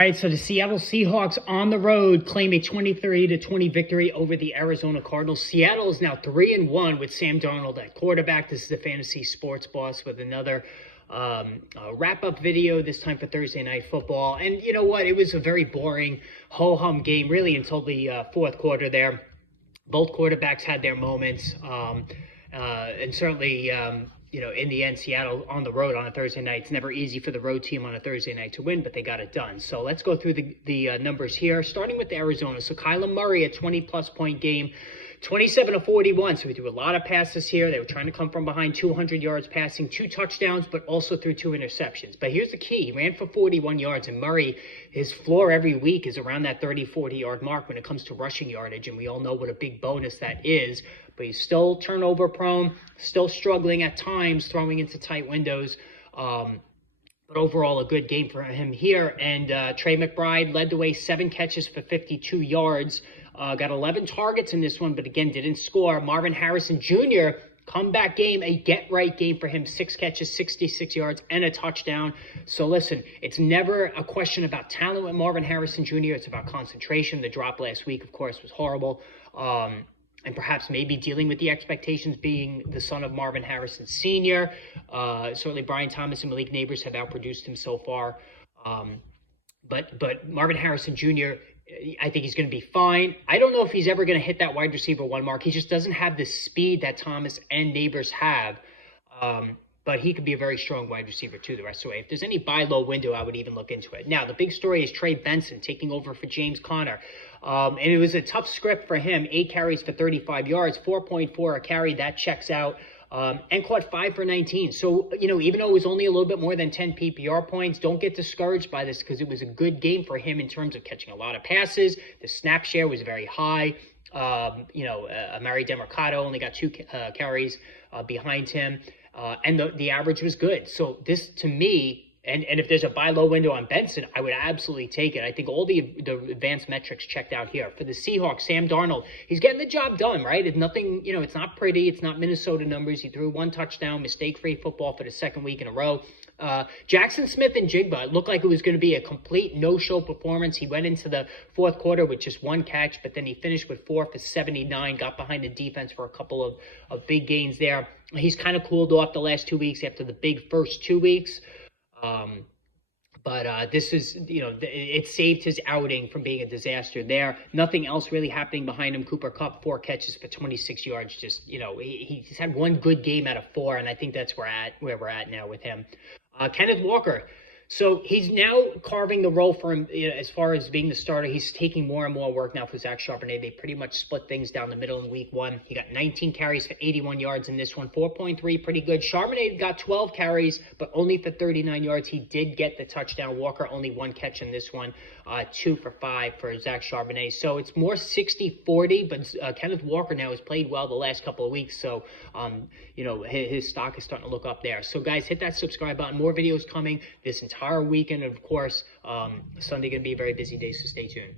All right, so the Seattle Seahawks on the road claim a 23-20 victory over the Arizona Cardinals. Seattle is now 3-1 with Sam Darnold at quarterback. This is the Fantasy Sports Boss with another wrap-up video, this time for Thursday Night Football. And you know what? It was a very boring, ho-hum game, really, until the fourth quarter there. Both quarterbacks had their moments, and certainly, in the end, Seattle on the road on a Thursday night. It's never easy for the road team on a Thursday night to win, but they got it done. So let's go through the numbers here, starting with Arizona. So Kyler Murray, a 20-plus point game, 27-41. So we threw a lot of passes here. They were trying to come from behind, 200 yards passing, 2 touchdowns, but also threw 2 interceptions. But here's the key. He ran for 41 yards, and Murray, his floor every week is around that 30, 40-yard mark when it comes to rushing yardage, and we all know what a big bonus that is. But he's still turnover prone, still struggling at times, throwing into tight windows. But overall, a good game for him here. And Trey McBride led the way, 7 catches for 52 yards. Got 11 targets in this one, but again, didn't score. Marvin Harrison Jr., comeback game, a get-right game for him. 6 catches, 66 yards, and a touchdown. So listen, it's never a question about talent with Marvin Harrison Jr. It's about concentration. The drop last week, of course, was horrible. And perhaps maybe dealing with the expectations being the son of Marvin Harrison Sr. Certainly Brian Thomas and Malik Neighbors have outproduced him so far. But Marvin Harrison Jr., I think he's going to be fine. I don't know if he's ever going to hit that wide receiver 1 mark. He just doesn't have the speed that Thomas and Neighbors have. But he could be a very strong wide receiver, too, the rest of the way. If there's any buy low window, I would even look into it. Now, the big story is Trey Benson taking over for James Conner. And it was a tough script for him. 8 carries for 35 yards, 4.4 a carry. That checks out. And caught 5 for 19. So, even though it was only a little bit more than 10 PPR points, don't get discouraged by this because it was a good game for him in terms of catching a lot of passes. The snap share was very high. Amari Demercado only got 2 carries behind him. And the average was good. So this, to me, and if there's a buy low window on Benson, I would absolutely take it. I think all the advanced metrics checked out here. For the Seahawks, Sam Darnold, he's getting the job done, right? It's nothing, it's not pretty. It's not Minnesota numbers. He threw 1 touchdown, mistake-free football for the 2nd week in a row. Jackson Smith and Jigba, it looked like it was going to be a complete no-show performance. He went into the fourth quarter with just 1 catch, but then he finished with 4 for 79, got behind the defense for a couple of big gains there. He's kind of cooled off the last 2 weeks after the big first 2 weeks. But this is, it saved his outing from being a disaster there. Nothing else really happening behind him. Cooper Kupp, 4 catches for 26 yards. Just, he's had 1 good game out of 4, and I think that's where we're at now with him. Kenneth Walker. So he's now carving the role for him as far as being the starter. He's taking more and more work now for Zach Charbonnet. They pretty much split things down the middle in week 1. He got 19 carries for 81 yards in this one, 4.3, pretty good. Charbonnet got 12 carries, but only for 39 yards. He did get the touchdown. Walker only 1 catch in this one, 2 for 5 for Zach Charbonnet. So it's more 60-40, but Kenneth Walker now has played well the last couple of weeks. So, his stock is starting to look up there. So guys, hit that subscribe button. More videos coming this entire weekend. And of course, Sunday going to be a very busy day, so stay tuned.